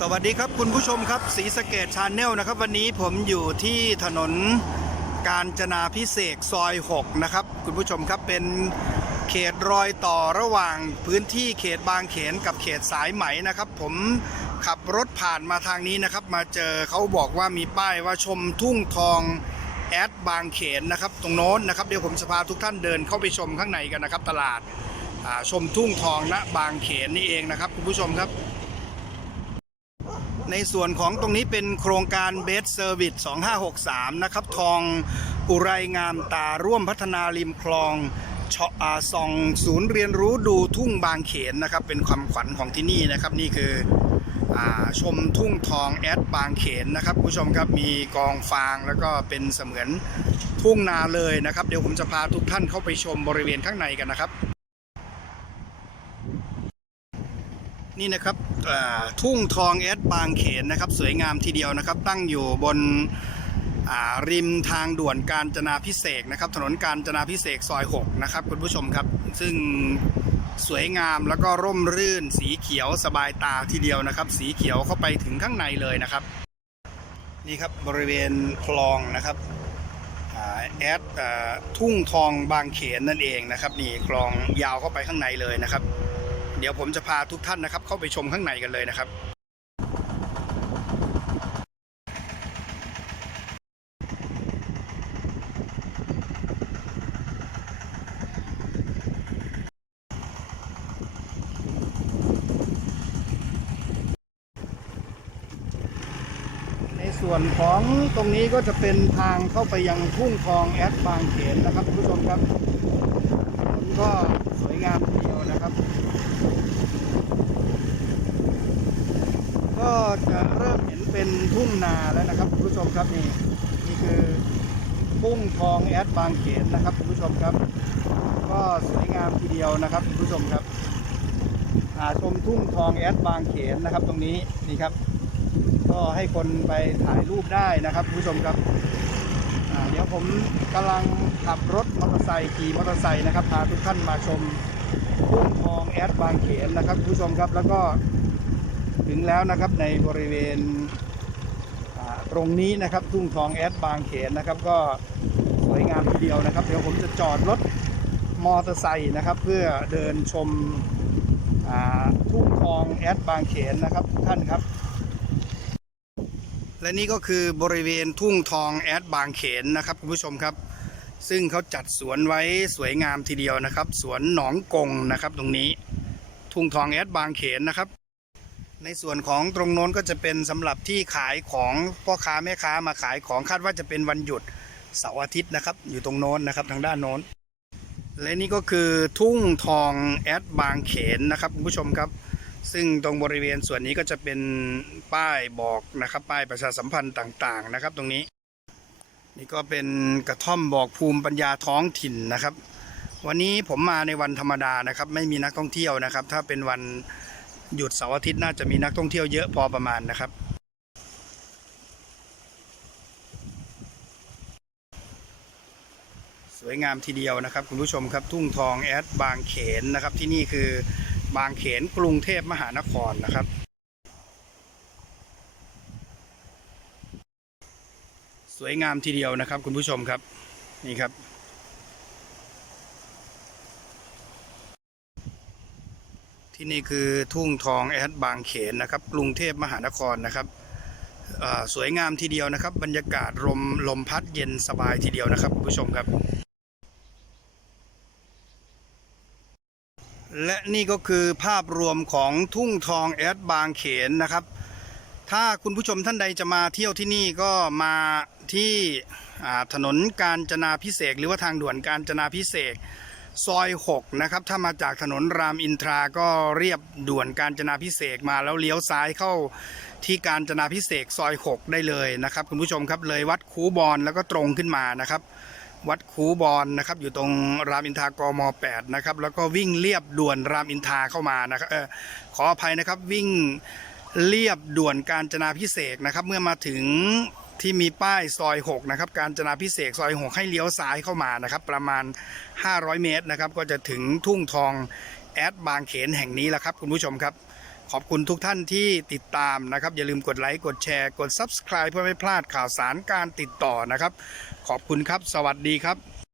สวัสดีครับคุณผู้ชมครับสีสเกตชาแนลนะครับ วันนี้ผมอยู่ที่ถนนกาญจนาพิเศษซอย 6 นะครับ คุณผู้ชมครับเป็นเขตรอยต่อระหว่างพื้นที่เขตบางเขนกับเขตสายไหมนะครับ ผมขับรถผ่านมาทางนี้นะครับ มาเจอเขาบอกว่ามีป้ายว่าชมทุ่งทองแอดบางเขนนะครับ ตรงโน้นนะครับ เดี๋ยวผมจะพาทุกท่านเดินเข้าไปชมข้างในกันนะครับ ตลาดชมทุ่งทองณบางเขนนี่เองนะครับ คุณผู้ชมครับ ในส่วนของตรงนี้เป็นโครงการเบสเซอร์วิส2563 นะครับ ทองอุไรงามตาร่วมพัฒนาริมคลองชออาส่องศูนย์เรียนรู้ดูทุ่งบางเขนนะครับ เป็นความขวัญของที่นี่นะครับ นี่คืออาชมทุ่งทองแอดบางเขนนะครับคุณผู้ชมครับมีกองฟางแล้วก็เป็นเสมือนทุ่งนาเลยนะครับ เดี๋ยวผมจะพาทุกท่านเข้าไปชมบริเวณข้างในกันนะครับ นี่นะครับทุ่งทองแอดบางเขนนะครับ สวยงามทีเดียวนะครับ ตั้งอยู่บนริมทางด่วนกาญจนาพิเศษนะครับ ถนนกาญจนาพิเศษซอย6นะครับคุณผู้ชมครับ ซึ่งสวยงามแล้วก็ร่มรื่น สีเขียวสบายตาทีเดียวนะครับ สีเขียวเข้าไปถึงข้างในเลยนะครับ นี่ครับบริเวณคลองนะครับอแอดอทุ่งทองบางเขนนั่นเองนะครับ นี่คลองยาวเข้าไปข้างในเลยนะครับ เดี๋ยวผมจะพาทุกท่านนะครับ เข้าไปชมข้างในกันเลยนะครับในส่วนของตรงนี้ก็จะเป็นทางเข้าไปยังทุ่งทองแอดบางเขนนะครับคุณผู้ชมครับถนนก็สวยงามทีเดียวนะครับ ก็จะเริ่มเห็นเป็นทุ่งนาแล้วนะครับคุณผู้ชมครับนี่นี่คือทุ่งทองแอดบางเขนนะครับคุณผู้ชมครับ ก็สวยงามทีเดียวนะครับคุณผู้ชมครับอ่าชมทุ่งทองแอดบางเขนนะครับ ตรงนี้นี่ครับ ก็ให้คนไปถ่ายรูปได้นะครับคุณผู้ชมครับเดี๋ยวผมกำลังขับรถมอเตอร์ไซค์ขี่มอเตอร์ไซค์นะครับพาทุกท่านมาชมทุ่งทองแอดบางเขนนะครับคุณผู้ชมครับแล้วก็ ถึงแล้วนะครับในบริเวณตรงนี้นะครับทุ่งทองแอดบางเขนนะครับ ก็สวยงามทีเดียวนะครับ เดี๋ยวผมจะจอดรถมอเตอร์ไซค์นะครับ เพื่อเดินชมทุ่งทองแอดบางเขนนะครับทุกท่านครับ และนี่ก็คือบริเวณทุ่งทองแอดบางเขนนะครับคุณผู้ชมครับ ซึ่งเขาจัดสวนไว้สวยงามทีเดียวนะครับ สวนหนองกงนะครับ ตรงนี้ทุ่งทองแอดบางเขนนะครับ ในส่วนของตรงโน้นก็จะเป็นสำหรับที่ขายของพ่อค้าแม่ค้ามาขายของคาดว่าจะเป็นวันหยุดเสาร์อาทิตย์นะครับ อยู่ตรงโน้นนะครับทางด้านโน้น และนี่ก็คือทุ่งทองแอดบางเขนนะครับคุณผู้ชมครับ ซึ่งตรงบริเวณส่วนนี้ก็จะเป็นป้ายบอกนะครับป้ายประชาสัมพันธ์ต่างๆนะครับ ตรงนี้ นี่ก็เป็นกระท่อมบอกภูมิปัญญาท้องถิ่นนะครับ วันนี้ผมมาในวันธรรมดานะครับ ไม่มีนักท่องเที่ยวนะครับ ถ้าเป็นวัน หยุดเสาร์อาทิตย์น่าจะมีนักท่องเที่ยวเยอะพอประมาณนะครับ สวยงามทีเดียวนะครับคุณผู้ชมครับทุ่งทองแอดบางเขนนะครับที่นี่คือบางเขนกรุงเทพมหานครนะครับ สวยงามทีเดียวนะครับคุณผู้ชมครับนี่ครับ ที่นี่คือทุ่งทองแอดบางเขนนะครับ กรุงเทพมหานครนะครับสวยงามทีเดียวนะครับ บรรยากาศลมลมพัดเย็นสบายทีเดียวนะครับคุณผู้ชมครับ และนี่ก็คือภาพรวมของทุ่งทองแอดบางเขนนะครับ ถ้าคุณผู้ชมท่านใดจะมาเที่ยวที่นี่ก็มาที่ถนนกาญจนาพิเศษหรือว่าทางด่วนกาญจนาพิเศษ ซอย 6 นะครับ ถ้ามาจากถนนรามอินทราก็เรียบด่วนกาญจนาพิเศษมาแล้วเลี้ยวซ้ายเข้าที่กาญจนาพิเศษซอย 6 ได้เลยนะครับคุณผู้ชมครับเลยวัดคูบอลแล้วก็ตรงขึ้นมานะครับ วัดคูบอลนะครับอยู่ตรงรามอินทรากม 8 นะครับแล้วก็วิ่งเลียบด่วนรามอินทราเข้ามานะครับออขออภัยนะครับวิ่งเลียบด่วนกาญจนาพิเศษนะครับเมื่อมาถึง ที่มีป้ายซอย 6 นะครับ การจนาพิเศษซอย 6 ให้เลี้ยวซ้ายเข้ามานะครับ ประมาณ 500 เมตรนะครับ ก็จะถึงทุ่งทองแอดบางเขนแห่งนี้แหละครับ คุณผู้ชมครับ ขอบคุณทุกท่านที่ติดตามนะครับ อย่าลืมกดไลค์ กดแชร์ กด Subscribe เพื่อไม่พลาดข่าวสารการติดต่อนะครับ ขอบคุณครับ สวัสดีครับ